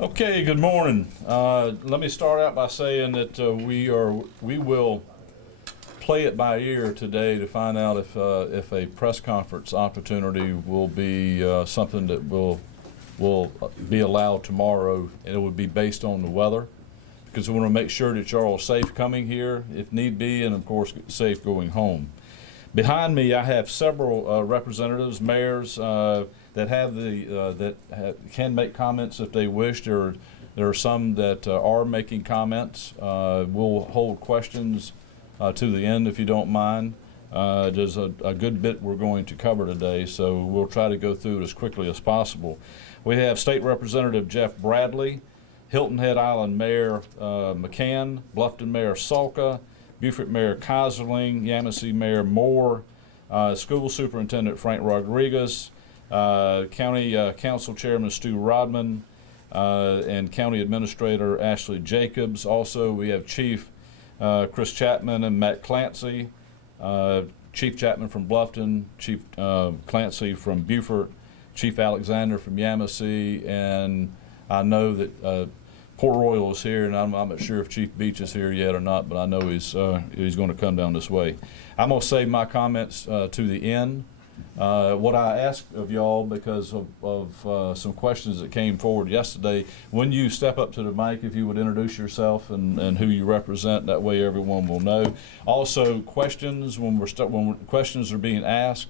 Okay, good morning. Let me start out by saying that we will play it by ear today to find out if a press conference opportunity will be something that will be allowed tomorrow, and it would be based on the weather, because we want to make sure that you're all safe coming here if need be, and of course safe going home. Behind me, I have several representatives, mayors that can make comments if they wish. There are some that are making comments. We'll hold questions to the end if you don't mind. There's a good bit we're going to cover today, so we'll try to go through it as quickly as possible. We have State Representative Jeff Bradley, Hilton Head Island Mayor McCann, Bluffton Mayor Salka, Beaufort Mayor Kaiserling, Yamasee Mayor Moore, School Superintendent Frank Rodriguez, County Council Chairman Stu Rodman, and County Administrator Ashley Jacobs. Also, we have Chief Chris Chapman and Matt Clancy, Chief Chapman from Bluffton, Chief Clancy from Beaufort, Chief Alexander from Yamasee, and I know that Port Royal is here, and I'm not sure if Chief Beach is here yet or not, but I know he's going to come down this way. I'm going to save my comments to the end. What I ask of y'all, because of some questions that came forward yesterday, when you step up to the mic, if you would introduce yourself and who you represent, that way everyone will know. Also, questions, when questions are being asked,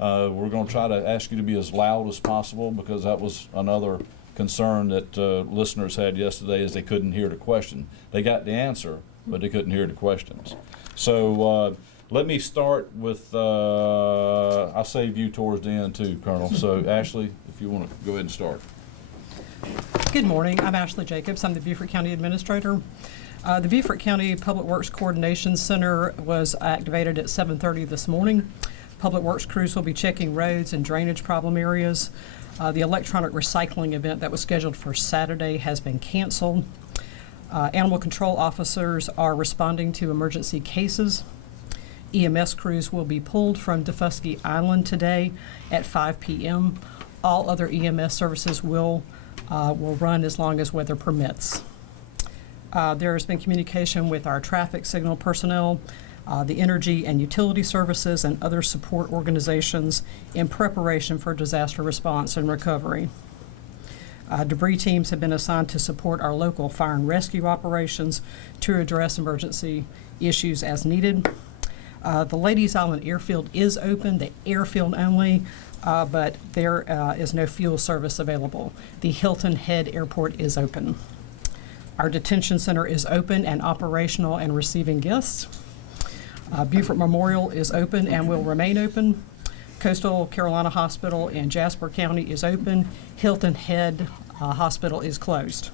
we're going to try to ask you to be as loud as possible, because that was another concern that listeners had yesterday, is they couldn't hear the question. They got the answer, but they couldn't hear the questions. So let me start with, I'll save you towards the end too, Colonel. So Ashley, if you want to go ahead and start. Good morning, I'm Ashley Jacobs. I'm the Beaufort County Administrator. The Beaufort County Public Works Coordination Center was activated at 7:30 this morning. Public Works crews will be checking roads and drainage problem areas. The electronic recycling event that was scheduled for Saturday has been canceled. Animal control officers are responding to emergency cases. EMS crews will be pulled from Defusky Island today at 5 p.m. All other EMS services will run as long as weather permits. There has been communication with our traffic signal personnel, the energy and utility services, and other support organizations in preparation for disaster response and recovery. Debris teams have been assigned to support our local fire and rescue operations to address emergency issues as needed. The Ladies Island Airfield is open, the airfield only, but there is no fuel service available. The Hilton Head Airport is open. Our detention center is open and operational and receiving guests. Beaufort Memorial is open and will remain open. Coastal Carolina Hospital in Jasper County is open. Hilton Head Hospital is closed.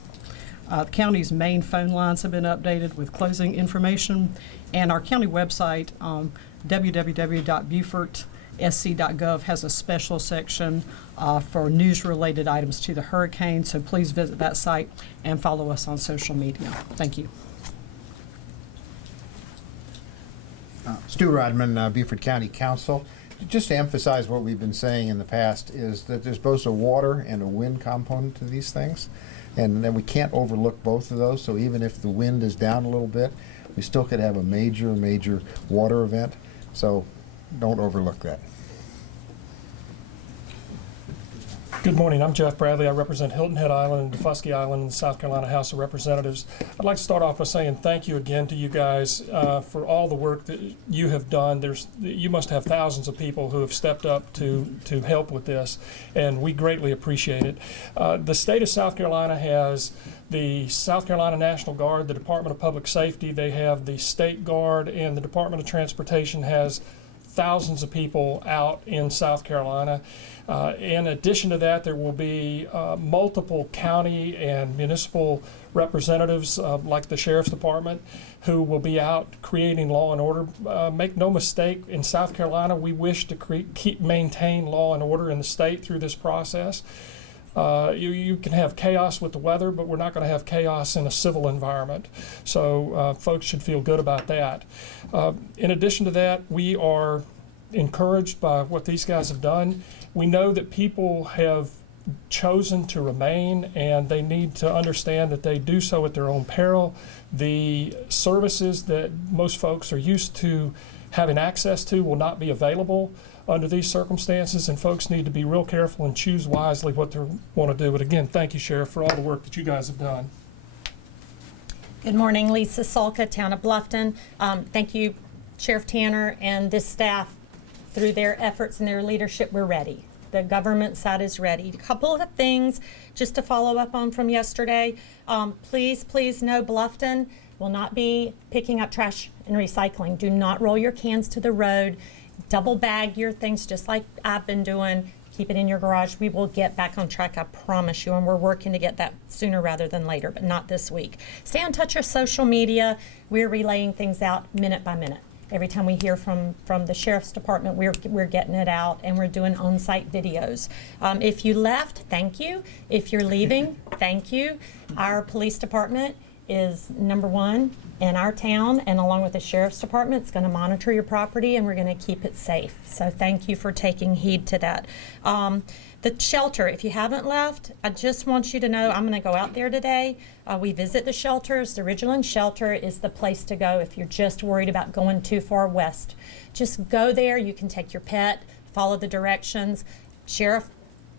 The county's main phone lines have been updated with closing information, and our county website, www.beaufortsc.gov, has a special section for news-related items to the hurricane, so please visit that site and follow us on social media. Thank you. Stu Rodman, Beaufort County Council. Just to emphasize what we've been saying in the past is that there's both a water and a wind component to these things, and then we can't overlook both of those. So even if the wind is down a little bit, we still could have a major water event. So don't overlook that. Good morning, I'm Jeff Bradley. I represent Hilton Head Island and Defusky Island in the South Carolina House of Representatives. I'd like to start off by saying thank you again to you guys for all the work that you have done. You must have thousands of people who have stepped up to help with this, and we greatly appreciate it. The state of South Carolina has the South Carolina National Guard, the Department of Public Safety, they have the State Guard, and the Department of Transportation has thousands of people out in South Carolina. In addition to that, there will be multiple county and municipal representatives like the Sheriff's Department who will be out creating law and order. Make no mistake, in South Carolina, we wish to maintain law and order in the state through this process. You can have chaos with the weather, but we're not going to have chaos in a civil environment. So folks should feel good about that. In addition to that, we are encouraged by what these guys have done. We know that people have chosen to remain, and they need to understand that they do so at their own peril. The services that most folks are used to having access to will not be available under these circumstances, and folks need to be real careful and choose wisely what they want to do. But again, thank you, Sheriff, for all the work that you guys have done. Good morning, Lisa Salka, Town of Bluffton. Thank you, Sheriff Tanner and this staff. Through their efforts and their leadership, we're ready. The government side is ready. A couple of things just to follow up on from yesterday. Please know Bluffton will not be picking up trash and recycling. Do not roll your cans to the road. Double bag your things just like I've been doing. Keep it in your garage. We will get back on track, I promise you, and we're working to get that sooner rather than later, but not this week. Stay in touch with social media. We're relaying things out minute by minute. Every time we hear from the Sheriff's Department, we're getting it out, and we're doing on-site videos. If you left, thank you. If you're leaving, thank you. Our police department is number one in our town, and along with the Sheriff's Department, it's going to monitor your property, and we're going to keep it safe. So thank you for taking heed to that. The shelter, if you haven't left, I just want you to know I'm going to go out there today. We visit the shelters. The Ridgeland Shelter is the place to go if you're just worried about going too far west. Just go there. You can take your pet, follow the directions. Sheriff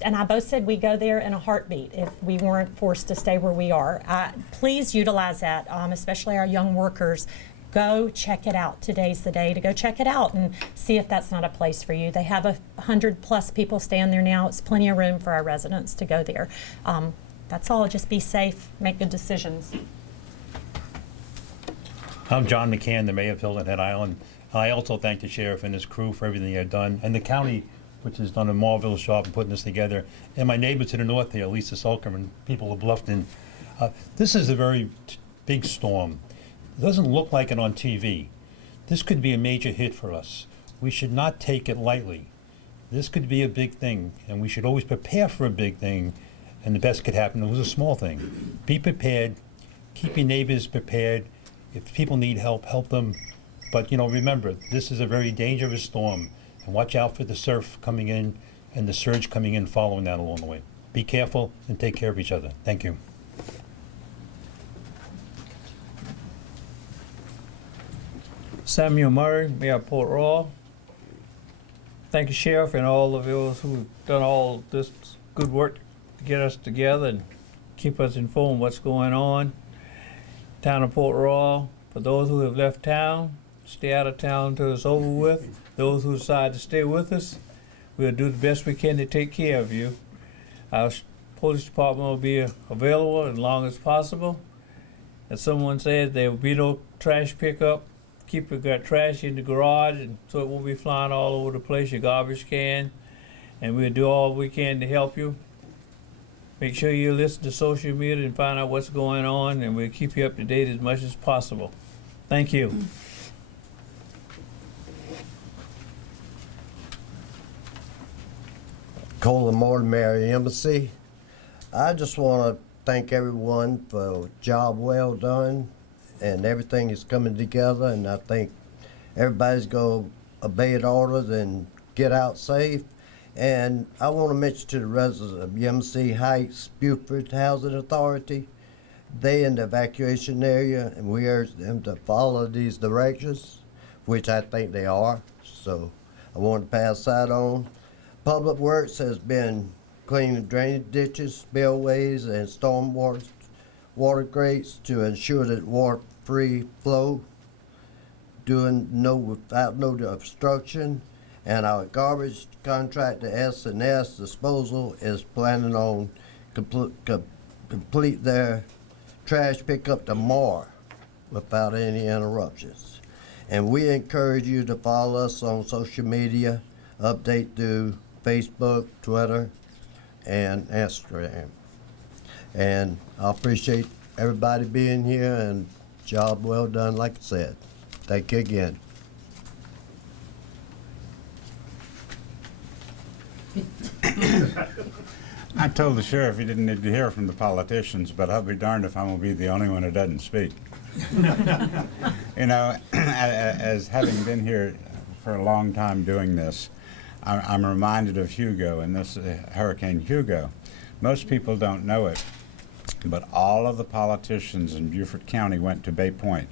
and I both said we go there in a heartbeat if we weren't forced to stay where we are. Please utilize that, especially our young workers. Go check it out. Today's the day to go check it out and see if that's not a place for you. They have 100+ people staying there now. It's plenty of room for our residents to go there. That's all. Just be safe. Make good decisions. I'm John McCann, the mayor of Hilton Head Island. I also thank the sheriff and his crew for everything they've done, and the county, which has done a marvelous job in putting this together, and my neighbor to the north here, Lisa Sulker, and people of Bluffton. This is a very big storm. It doesn't look like it on TV. This could be a major hit for us. We should not take it lightly. This could be a big thing, and we should always prepare for a big thing, and the best could happen, it was a small thing. Be prepared, keep your neighbors prepared. If people need help, help them. But remember, this is a very dangerous storm, and watch out for the surf coming in and the surge coming in following that along the way. Be careful and take care of each other. Thank you. Samuel Murray, Mayor of Port Royal. Thank you, Sheriff, and all of those who've done all this good work to get us together and keep us informed what's going on. Town of Port Royal, for those who have left town, stay out of town until it's over with. Those who decide to stay with us, we'll do the best we can to take care of you. Our police department will be available as long as possible. As someone said, there will be no trash pickup. Keep your trash in the garage and so it won't be flying all over the place, your garbage can. And we'll do all we can to help you. Make sure you listen to social media and find out what's going on, and we'll keep you up to date as much as possible. Thank you. Colin Morton, Mayor of the Embassy. I just want to thank everyone for a job well done, and everything is coming together, and I think everybody's going to obey the orders and get out safe. And I want to mention to the residents of Yemassee Heights, Buford Housing Authority, they in the evacuation area, and we urge them to follow these directions, which I think they are. So I want to pass that on. Public Works has been cleaning drainage ditches, spillways, and storm water grates to ensure that water-free flow, without no obstruction. And our garbage contractor S&S Disposal is planning on complete their trash pickup tomorrow without any interruptions. And we encourage you to follow us on social media, update through Facebook, Twitter, and Instagram. And I appreciate everybody being here, and job well done, like I said. Thank you again. I told the sheriff he didn't need to hear from the politicians, but I'll be darned if I'm going to be the only one who doesn't speak. As having been here for a long time doing this, I'm reminded of Hugo, and this Hurricane Hugo. Most people don't know it, but all of the politicians in Beaufort County went to Bay Point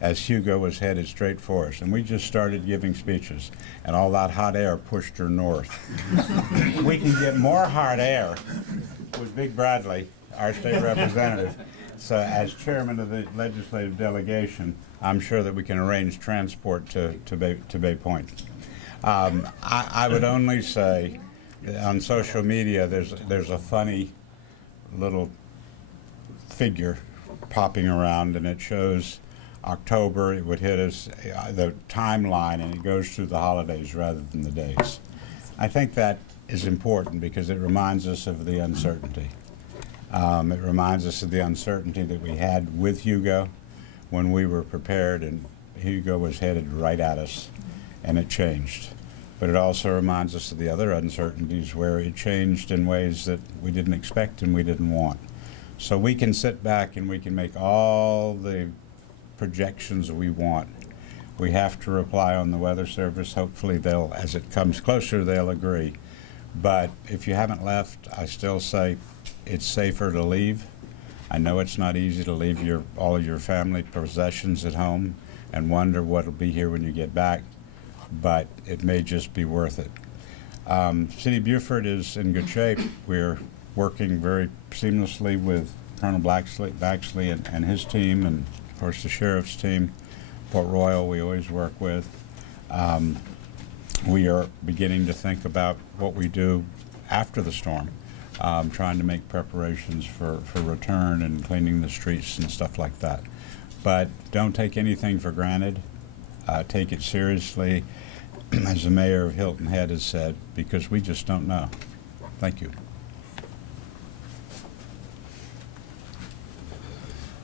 as Hugo was headed straight for us, and we just started giving speeches, and all that hot air pushed her north. We can get more hot air with Big Bradley, our state representative. So as chairman of the legislative delegation, I'm sure that we can arrange transport to Bay Point. I would only say on social media there's a funny little figure popping around, and it shows October. It would hit us, the timeline, and it goes through the holidays rather than the days. I think that is important because it reminds us of the uncertainty. It reminds us of the uncertainty that we had with Hugo when we were prepared, and Hugo was headed right at us, and it changed. But it also reminds us of the other uncertainties where it changed in ways that we didn't expect and we didn't want. So we can sit back and we can make all the projections we want. We have to rely on the Weather Service. Hopefully they'll, as it comes closer, they'll agree. But if you haven't left, I still say it's safer to leave. I know it's not easy to leave all of your family possessions at home and wonder what'll be here when you get back, but it may just be worth it. City of Beaufort is in good shape. We're working very seamlessly with Colonel Baxley and his team, and of course the sheriff's team. Port Royal we always work with. We are beginning to think about what we do after the storm, trying to make preparations for return and cleaning the streets and stuff like that. But don't take anything for granted. Take it seriously, as the mayor of Hilton Head has said, because we just don't know. Thank you.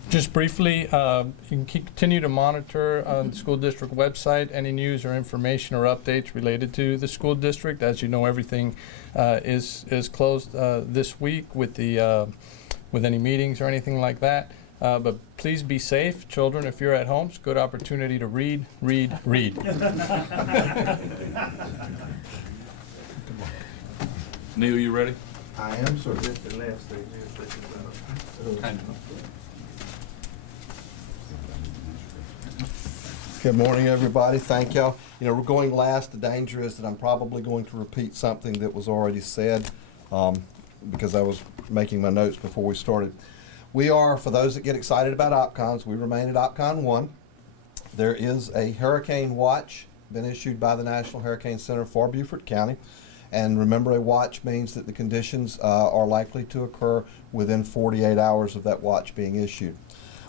Just briefly, you can continue to monitor on the school district website any news or information or updates related to the school district. As you know, everything is closed this week with any meetings or anything like that. But please be safe, children. If you're at home, it's a good opportunity to read. Neil, you ready? I am, sir. Good morning, everybody. Thank y'all. You know, we're going last. The danger is that I'm probably going to repeat something that was already said because I was making my notes before we started. We are, for those that get excited about OPCONs, we remain at OPCON 1. There is a hurricane watch been issued by the National Hurricane Center for Beaufort County. And remember, a watch means that the conditions are likely to occur within 48 hours of that watch being issued.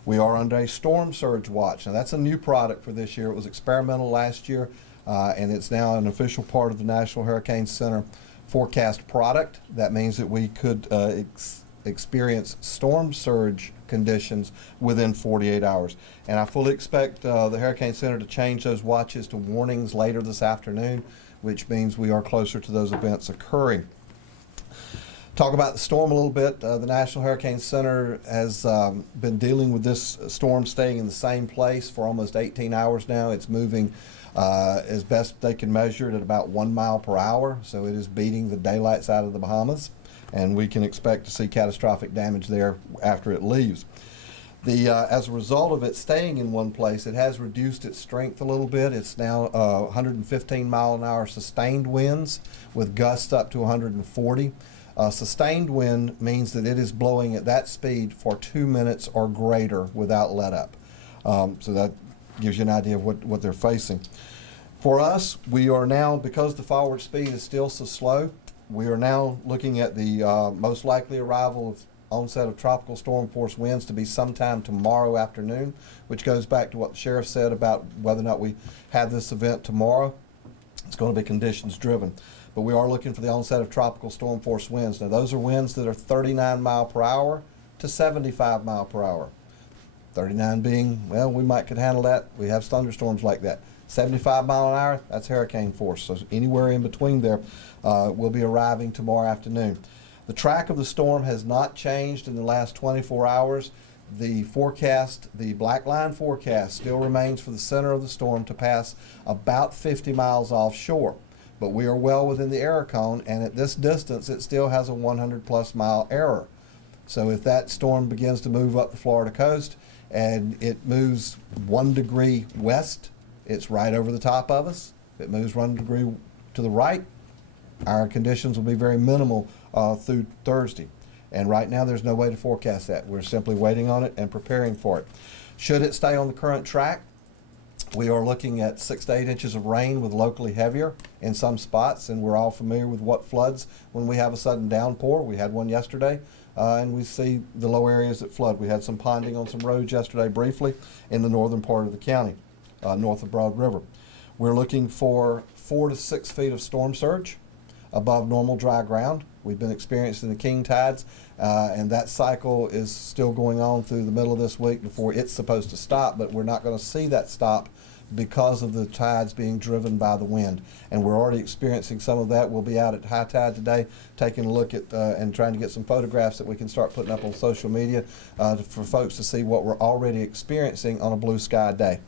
We are under a storm surge watch. Now, that's a new product for this year. It was experimental last year, and it's now an official part of the National Hurricane Center forecast product. That means that we could experience storm surge conditions within 48 hours. And I fully expect the Hurricane Center to change those watches to warnings later this afternoon, which means we are closer to those events occurring. Talk about the storm a little bit. The National Hurricane Center has been dealing with this storm staying in the same place for almost 18 hours now. It's moving as best they can measure it at about 1 mile per hour, so it is beating the daylights out of the Bahamas, and we can expect to see catastrophic damage there after it leaves. As a result of it staying in one place, it has reduced its strength a little bit. It's now 115 mile an hour sustained winds with gusts up to 140. Sustained wind means that it is blowing at that speed for 2 minutes or greater without let up. So that gives you an idea of what they're facing. For us, we are now, because the forward speed is still so slow, we are now looking at the most likely arrival of onset of tropical storm force winds to be sometime tomorrow afternoon, which goes back to what the sheriff said about whether or not we have this event tomorrow. It's going to be conditions driven. But we are looking for the onset of tropical storm force winds. Now, those are winds that are 39 mile per hour to 75 mile per hour. 39 being, well, we could handle that. We have thunderstorms like that. 75 mile an hour, that's hurricane force. So anywhere in between there will be arriving tomorrow afternoon. The track of the storm has not changed in the last 24 hours. The forecast, the black line forecast, still remains for the center of the storm to pass about 50 miles offshore. but we are well within the error cone, and at this distance, it still has a 100+ mile error. So if that storm begins to move up the Florida coast and it moves 1 degree west, it's right over the top of us. If it moves 1 degree to the right, our conditions will be very minimal through Thursday. And right now, there's no way to forecast that. We're simply waiting on it and preparing for it. Should it stay on the current track, we are looking at 6 to 8 inches of rain with locally heavier in some spots, and we're all familiar with what floods when we have a sudden downpour. We had one yesterday, and we see the low areas that flood. We had some ponding on some roads yesterday briefly in the northern part of the county, north of Broad River. We're looking for 4 to 6 feet of storm surge above normal dry ground. We've been experiencing the king tides, and that cycle is still going on through the middle of this week before it's supposed to stop, but we're not going to see that stop because of the tides being driven by the wind. And we're already experiencing some of that. We'll be out at high tide today taking a look at and trying to get some photographs that we can start putting up on social media for folks to see what we're already experiencing on a blue sky day.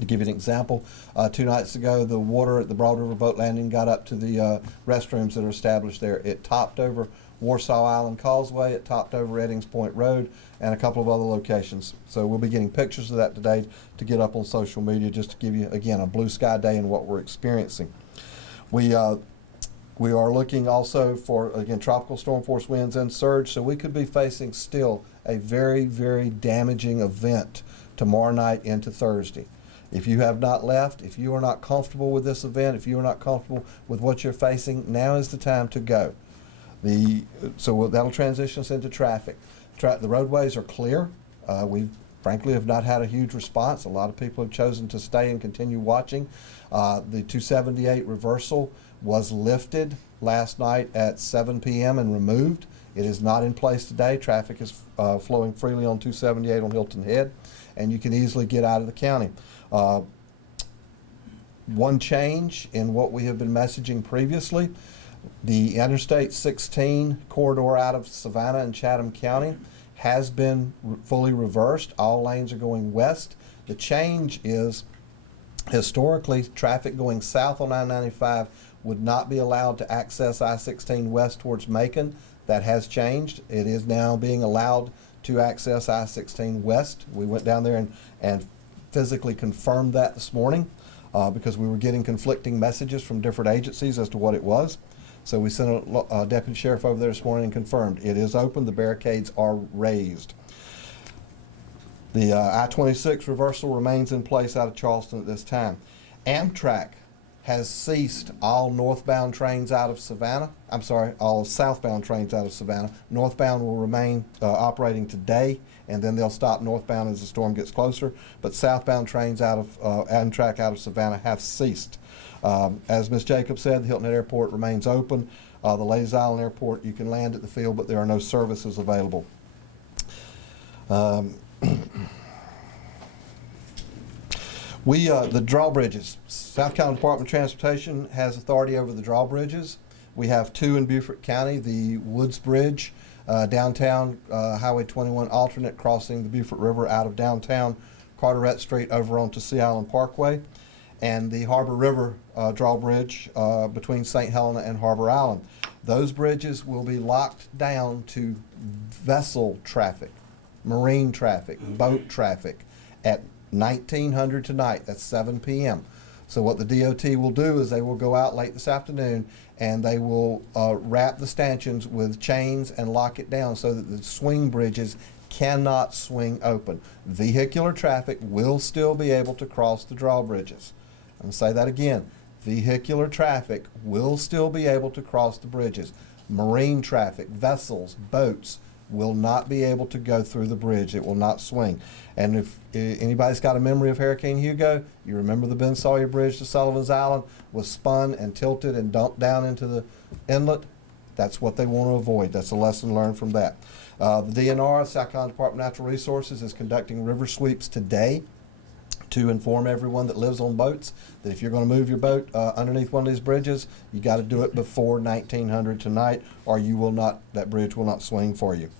To give you an example, 2 nights ago, the water at the Broad River boat landing got up to the restrooms that are established there. It topped over Warsaw Island Causeway, it topped over Eddings Point Road, and a couple of other locations. So we'll be getting pictures of that today to get up on social media, just to give you, again, a blue sky day and what we're experiencing. We are looking also for, again, tropical storm force winds and surge, so we could be facing still a very, very damaging event tomorrow night into Thursday. If you have not left, if you are not comfortable with this event, if you are not comfortable with what you're facing, now is the time to go. So that'll transition us into traffic. The roadways are clear. We frankly have not had a huge response. A lot of people have chosen to stay and continue watching. The 278 reversal was lifted last night at 7 p.m. and removed. It is not in place today. Traffic is flowing freely on 278 on Hilton Head, and you can easily get out of the county. One change in what we have been messaging previously, the Interstate 16 corridor out of Savannah and Chatham County has been fully reversed. All lanes are going west. The change is, historically, traffic going south on I-95 would not be allowed to access I-16 west towards Macon. That has changed. It is now being allowed to access I-16 west. We went down there and physically confirmed that this morning because we were getting conflicting messages from different agencies as to what it was. So we sent a deputy sheriff over there this morning and confirmed it is open. The barricades are raised. The I-26 reversal remains in place out of Charleston at this time. Amtrak has ceased all northbound trains out of Savannah. I'm sorry, all southbound trains out of Savannah. Northbound will remain operating today, and then they'll stop northbound as the storm gets closer. But southbound trains out of Amtrak out of Savannah have ceased. As Ms. Jacobs said, the Hilton Head Airport remains open. The Ladies Island Airport, you can land at the field, but there are no services available. The drawbridges. South Carolina Department of Transportation has authority over the drawbridges. We have 2 in Beaufort County, the Woods Bridge, downtown Highway 21 alternate crossing the Beaufort River out of downtown Carteret Street over onto Sea Island Parkway, and the Harbor River drawbridge between St. Helena and Harbor Island. Those bridges will be locked down to vessel traffic, marine traffic, boat traffic at 1900 tonight. That's 7 p.m. So what the DOT will do is they will go out late this afternoon and they will wrap the stanchions with chains and lock it down so that the swing bridges cannot swing open. Vehicular traffic will still be able to cross the drawbridges. I'm going to say that again. Vehicular traffic will still be able to cross the bridges. Marine traffic, vessels, boats will not be able to go through the bridge. It will not swing. And if anybody's got a memory of Hurricane Hugo, you remember the Ben Sawyer Bridge to Sullivan's Island was spun and tilted and dumped down into the inlet. That's what they want to avoid. That's a lesson learned from that. The DNR, South Carolina Department of Natural Resources, is conducting river sweeps today to inform everyone that lives on boats that if you're going to move your boat underneath one of these bridges, you got to do it before 1900 tonight, or you will not. That bridge will not swing for you.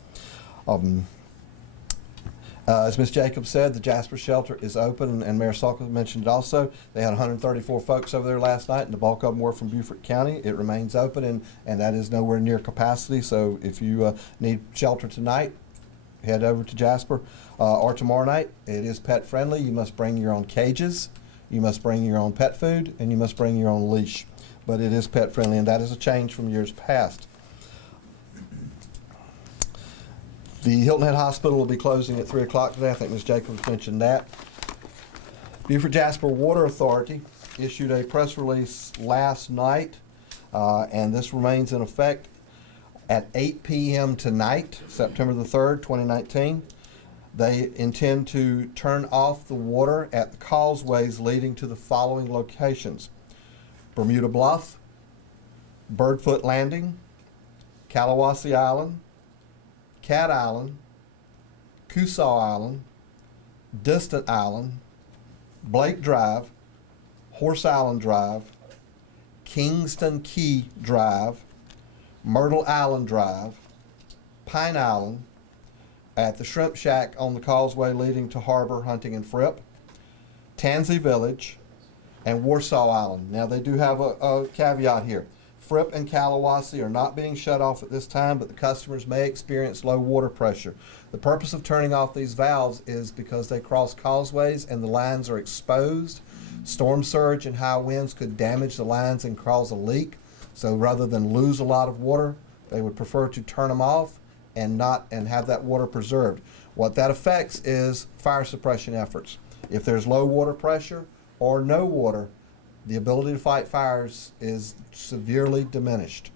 As Ms. Jacobs said, the Jasper shelter is open, and Mayor Salka mentioned it also. They had 134 folks over there last night, and the bulk of them were from Beaufort County. It remains open, and that is nowhere near capacity. So if you need shelter tonight, head over to Jasper, or tomorrow night. It is pet friendly. You must bring your own cages, you must bring your own pet food, and you must bring your own leash. But it is pet friendly, and that is a change from years past. The Hilton Head Hospital will be closing at 3 o'clock today. I think Ms. Jacobs mentioned that. Beaufort Jasper Water Authority issued a press release last night, and this remains in effect at 8 p.m. tonight, September the 3rd, 2019. They intend to turn off the water at the causeways leading to the following locations: Bermuda Bluff, Birdfoot Landing, Kalawasi Island, Cat Island, Coosaw Island, Distant Island, Blake Drive, Horse Island Drive, Kingston Key Drive, Myrtle Island Drive, Pine Island, at the Shrimp Shack on the causeway leading to Harbor, Hunting, and Fripp, Tansy Village, and Warsaw Island. Now they do have a caveat here. Fripp and Kalawasi are not being shut off at this time, but the customers may experience low water pressure. The purpose of turning off these valves is because they cross causeways and the lines are exposed. Storm surge and high winds could damage the lines and cause a leak. So rather than lose a lot of water, they would prefer to turn them off and have that water preserved. What that affects is fire suppression efforts. If there's low water pressure or no water, the ability to fight fires is severely diminished.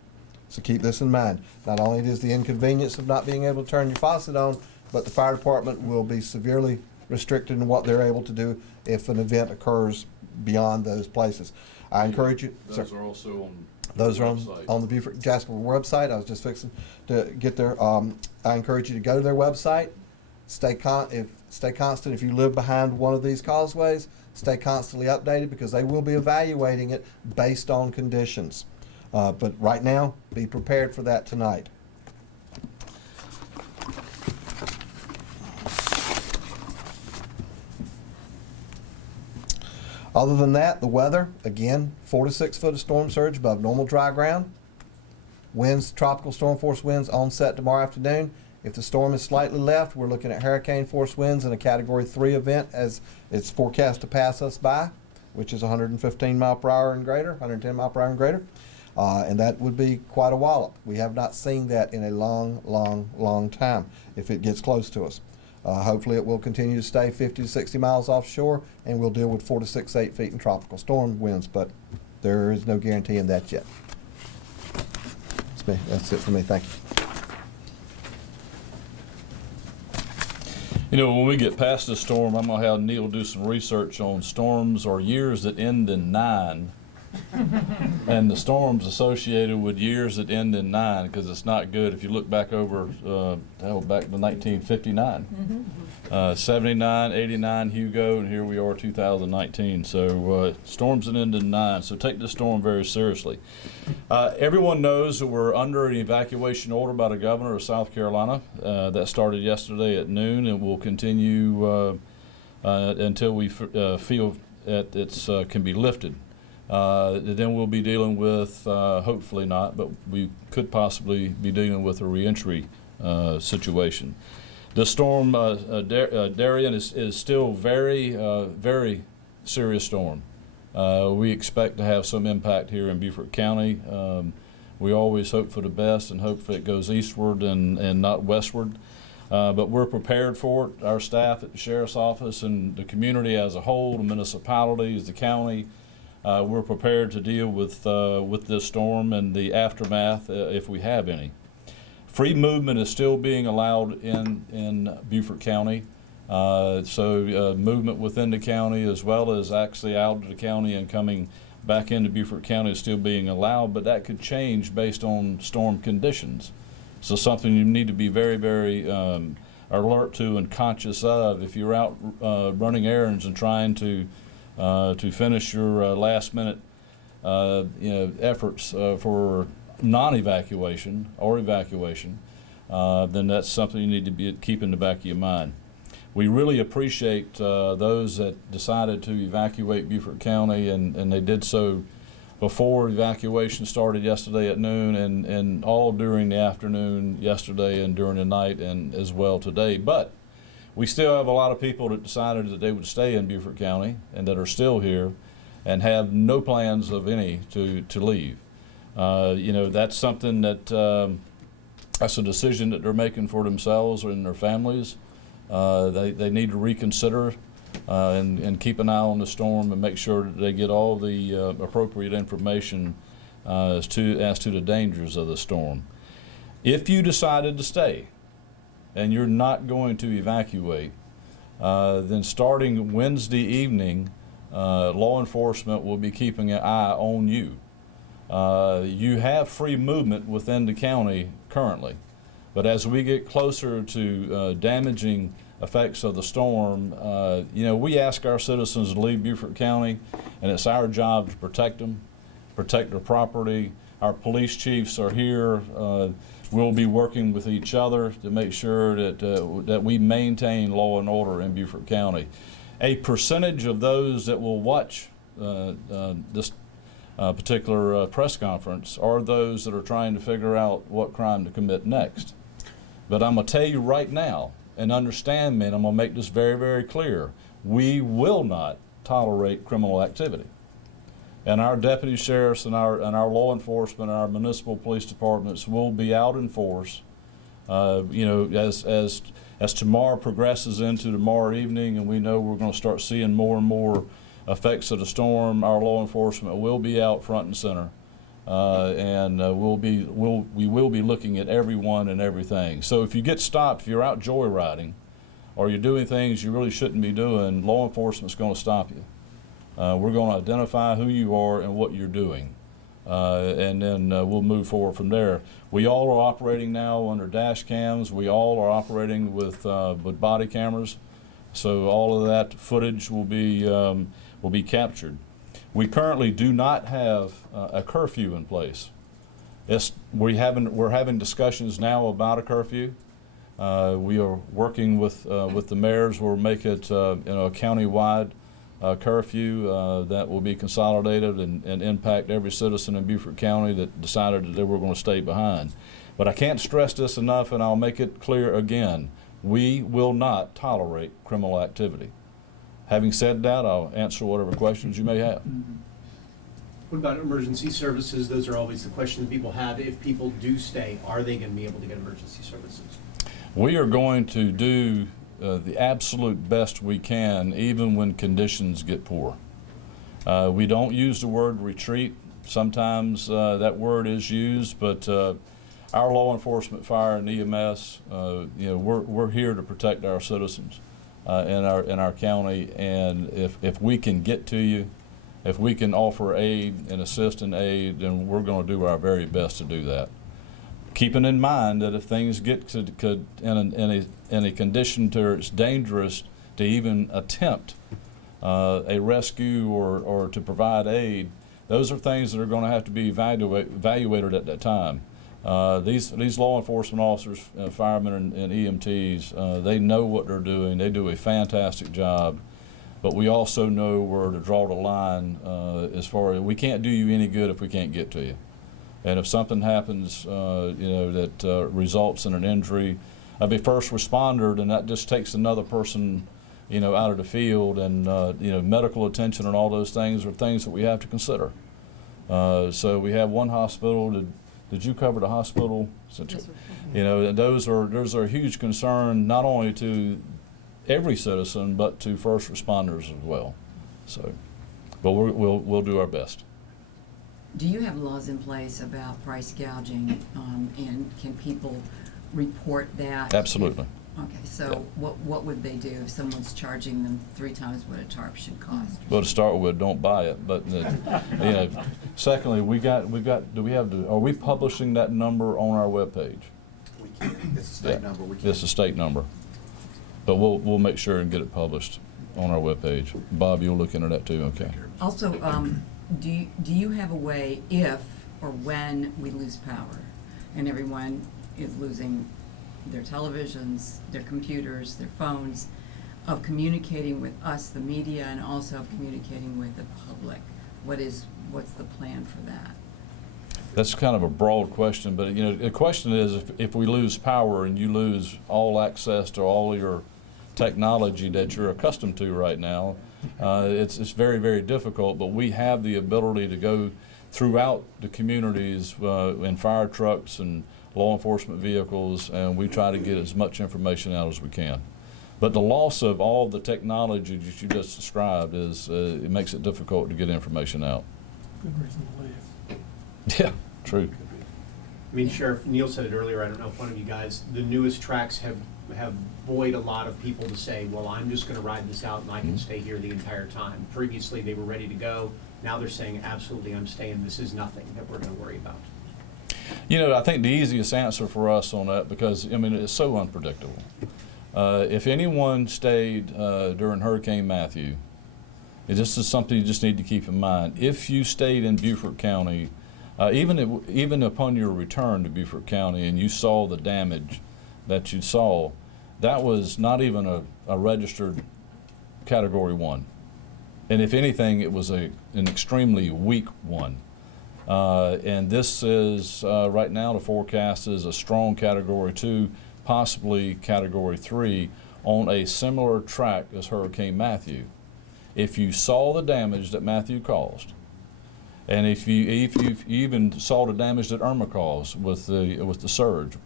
So keep this in mind. Not only is the inconvenience of not being able to turn your faucet on, but the fire department will be severely restricted in what they're able to do if an event occurs beyond those places. I encourage you. Those are also on Those the are website. on the Beaufort Jasper website. I was just fixing to get there. I encourage you to go to their website. Stay constant. If you live behind one of these causeways, stay constantly updated because they will be evaluating it based on conditions. But right now, be prepared for that tonight. Other than that, the weather, again, 4 to 6 foot of storm surge above normal dry ground. Winds, tropical storm force winds onset tomorrow afternoon. If the storm is slightly left, we're looking at hurricane force winds in a Category 3 event as it's forecast to pass us by, which is 115 mile per hour and greater, 110 mile per hour and greater. And that would be quite a wallop. We have not seen that in a long time if it gets close to us. Hopefully it will continue to stay 50 to 60 miles offshore, and we'll deal with 4 to 6, 8 feet in tropical storm winds, but there is no guarantee in that yet. That's it for me. Thank you. You know, when we get past the storm, I'm gonna have Neil do some research on storms or years that end in 9, and the storms associated with years that end in 9, because it's not good. If you look back over, back to 1959, 79, 89, Hugo, and here we are, 2019. So storms that end in 9. So take this storm very seriously. Everyone knows that we're under an evacuation order by the governor of South Carolina that started yesterday at noon and will continue until we feel that it's can be lifted. Then we'll be dealing with, hopefully not, but we could possibly be dealing with a reentry situation. The storm, Dorian, is still very serious storm. We expect to have some impact here in Beaufort County. We always hope for the best and hope that it goes eastward and not westward. But we're prepared for it. Our staff at the Sheriff's Office and the community as a whole, the municipalities, the county, we're prepared to deal with this storm and the aftermath if we have any. Free movement is still being allowed in Beaufort County. So movement within the county as well as actually out of the county and coming back into Beaufort County is still being allowed, but that could change based on storm conditions. So something you need to be very alert to and conscious of if you're out running errands and trying to finish your last minute efforts for non-evacuation or evacuation, then that's something you need to keep in the back of your mind. we really appreciate those that decided to evacuate Beaufort County, and they did so before evacuation started yesterday at noon, and all during the afternoon yesterday and during the night, and as well today. But we still have a lot of people that decided that they would stay in Beaufort County and that are still here and have no plans of any to leave. That's something that that's a decision that they're making for themselves and their families. They need to reconsider and keep an eye on the storm and make sure that they get all the appropriate information as to the dangers of the storm. If you decided to stay and you're not going to evacuate, then starting Wednesday evening, law enforcement will be keeping an eye on you. You have free movement within the county currently, but as we get closer to damaging effects of the storm, we ask our citizens to leave Beaufort County, and it's our job to protect them, protect their property. Our police chiefs are here. We'll be working with each other to make sure that we maintain law and order in Beaufort County. A percentage of those that will watch this particular press conference are those that are trying to figure out what crime to commit next. But I'm going to tell you right now, and understand me, and I'm going to make this very, very clear, we will not tolerate criminal activity. And our deputy sheriffs and our law enforcement and our municipal police departments will be out in force. As tomorrow progresses into tomorrow evening, and we know we're going to start seeing more and more effects of the storm, our law enforcement will be out front and center, and we will be looking at everyone and everything. So if you get stopped, if you're out joyriding, or you're doing things you really shouldn't be doing, law enforcement's going to stop you. We're going to identify who you are and what you're doing, and then we'll move forward from there. We all are operating now under dash cams. We all are operating with body cameras, so all of that footage will be captured. We currently do not have a curfew in place. We're having discussions now about a curfew. We are working with the mayors. We'll make it a county-wide curfew that will be consolidated and impact every citizen in Beaufort County that decided that they were going to stay behind. But I can't stress this enough, and I'll make it clear again. We will not tolerate criminal activity. Having said that, I'll answer whatever questions you may have. What about emergency services? Those are always the question that people have. If people do stay, are they going to be able to get emergency services? We are going to do the absolute best we can, even when conditions get poor. We don't use the word retreat. Sometimes that word is used, but our law enforcement, fire, and EMS, we're here to protect our citizens in our county. And if we can get to you, if we can offer aid and assist in aid, then we're going to do our very best to do that. Keeping in mind that if things get in a condition to where it's dangerous to even attempt a rescue or to provide aid, those are things that are going to have to be evaluated at that time. These law enforcement officers, firemen and EMTs, they know what they're doing. They do a fantastic job, but we also know where to draw the line as far as we can't do you any good if we can't get to you. And if something happens, that results in an injury, I'd be first responder, then that just takes another person, out of the field, and medical attention and all those things are things that we have to consider. So we have one hospital. Did you cover the hospital? Yes, And those are a huge concern, not only to every citizen, but to first responders as well. So, but we'll do our best. Do you have laws in place about price gouging, and can people report that? Absolutely. Okay, so what would they do if someone's charging them 3 times what a tarp should cost? Well, to start with, don't buy it. But secondly, are we publishing that number on our webpage? We can. It's a state number. We can. It's a state number, but we'll make sure and get it published on our webpage. Bob, you'll look into that too. Okay. Also, do you have a way, if or when we lose power and everyone is losing their televisions, their computers, their phones, of communicating with us, the media, and also of communicating with the public? What's the plan for that? That's kind of a broad question, but the question is if we lose power and you lose all access to all your technology that you're accustomed to right now, it's very, very difficult, but we have the ability to go throughout the communities in fire trucks and law enforcement vehicles, and we try to get as much information out as we can. But the loss of all the technology that you just described it makes it difficult to get information out. Good reason to leave. Yeah, true. I mean, Sheriff Neal said it earlier, I don't know if one of you guys, the newest tracks have buoyed a lot of people to say, well, I'm just gonna ride this out and I can stay here the entire time. Previously, they were ready to go. Now they're saying, absolutely, I'm staying. This is nothing that we're gonna worry about. I think the easiest answer for us on that, because, it's so unpredictable. If anyone stayed during Hurricane Matthew, this is something you just need to keep in mind. If you stayed in Beaufort County, even upon your return to Beaufort County and you saw the damage that you saw, that was not even a registered Category 1. And if anything, it was an extremely weak one. And this is, right now, the forecast is a strong Category 2, possibly Category 3, on a similar track as Hurricane Matthew. If you saw the damage that Matthew caused, and if you even saw the damage that Irma caused with the surge,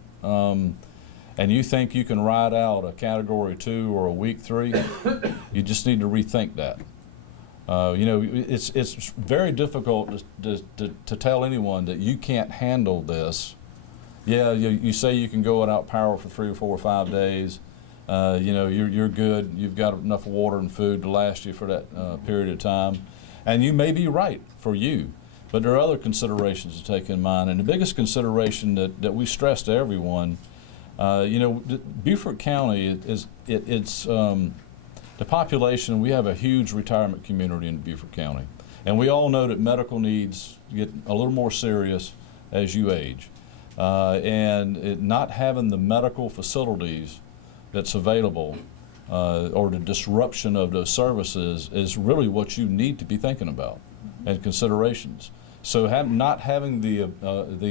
and you think you can ride out a Category 2 or a weak 3, you just need to rethink that. It's very difficult to tell anyone that you can't handle this. Yeah, you say you can go without power for 3 or 4 or 5 days. You're good. You've got enough water and food to last you for that period of time. And you may be right for you, but there are other considerations to take in mind. And the biggest consideration that we stress to everyone, Beaufort County it's the population. We have a huge retirement community in Beaufort County, and we all know that medical needs get a little more serious as you age, and not having the medical facilities that's available, or the disruption of those services is really what you need to be thinking about and considerations. So not having the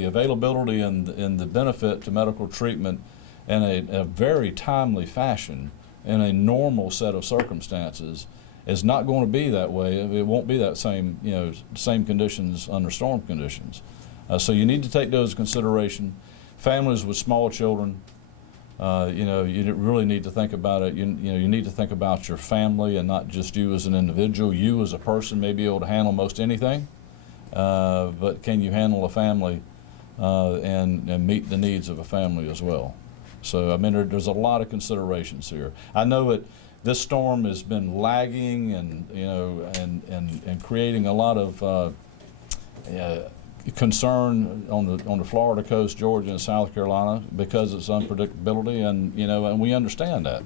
availability and the benefit to medical treatment in a very timely fashion in a normal set of circumstances is not going to be that way. It won't be that same conditions under storm conditions. So you need to take those into consideration. Families with small children, you really need to think about it. You need to think about your family and not just you as an individual. You as a person may be able to handle most anything, but can you handle a family and meet the needs of a family as well? So there's a lot of considerations here. I know this storm has been lagging and creating a lot of concern on the Florida coast, Georgia and South Carolina, because it's unpredictability, and we understand that.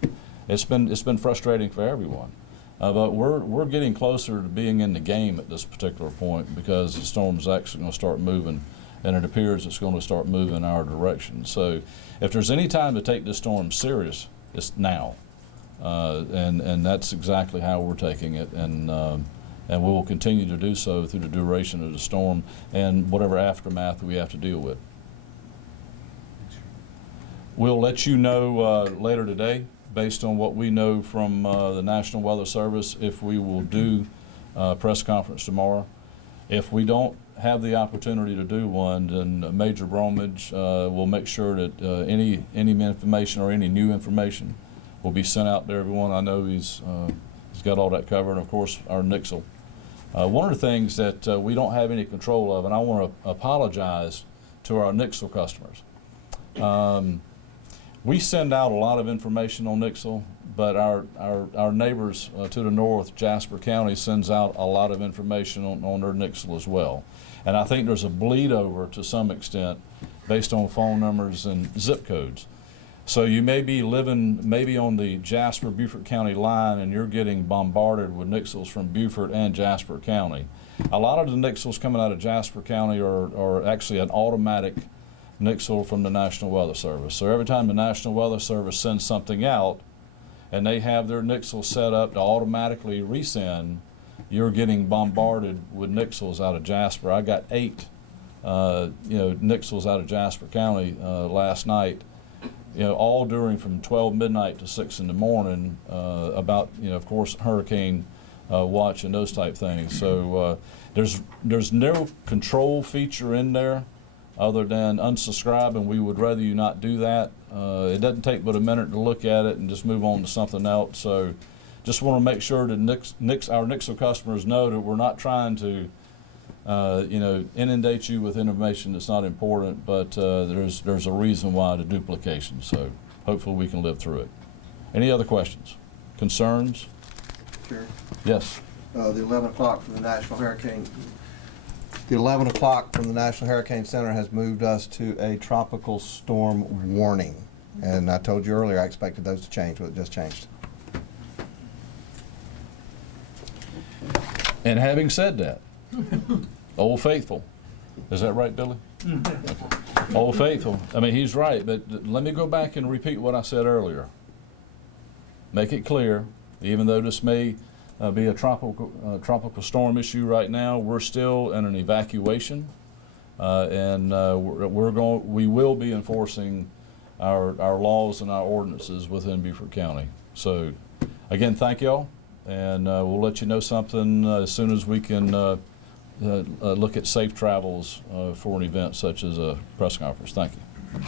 It's been frustrating for everyone, but we're getting closer to being in the game at this particular point, because the storm's actually going to start moving, and it appears it's going to start moving in our direction. So if there's any time to take this storm serious, it's now, and that's exactly how we're taking it, and we will continue to do so through the duration of the storm and whatever aftermath we have to deal with. We'll let you know later today, based on what we know from the National Weather Service, if we will do a press conference tomorrow. If we don't have the opportunity to do one, then Major Bromage will make sure that any information or any new information will be sent out to everyone. I know he's got all that covered, and of course our Nixle. One of the things that we don't have any control of, and I want to apologize to our Nixle customers. We send out a lot of information on Nixle, but our neighbors to the north, Jasper County, sends out a lot of information on their Nixle as well. And I think there's a bleed over to some extent based on phone numbers and zip codes. So you may be living maybe on the Jasper-Beaufort County line, and you're getting bombarded with Nixles from Beaufort and Jasper County. A lot of the Nixles coming out of Jasper County are actually an automatic Nixle from the National Weather Service. So every time the National Weather Service sends something out, and they have their nixles set up to automatically resend, you're getting bombarded with nixles out of Jasper. I got 8, nixles out of Jasper County last night, all during from 12 midnight to 6 in the morning about, of course, hurricane watch and those type things. So there's no control feature in there other than unsubscribe, and we would rather you not do that. It doesn't take but a minute to look at it and just move on to something else. So just want to make sure that our Nixle customers know that we're not trying to inundate you with information that's not important, but there's a reason why the duplication. So hopefully we can live through it. Any other questions, concerns? Sure. Yes. The 11 o'clock from the National Hurricane. The 11 o'clock from the National Hurricane Center has moved us to a tropical storm warning. And I told you earlier I expected those to change, but it just changed. And having said that, Old Faithful, is that right, Billy? Okay. Old Faithful, I mean, he's right, but let me go back and repeat what I said earlier. Make it clear, even though this may be a tropical storm issue right now, we're still in an evacuation, and we will be enforcing our laws and our ordinances within Beaufort County. So, again, thank y'all, and we'll let you know something as soon as we can look at safe travels for an event such as a press conference. Thank you.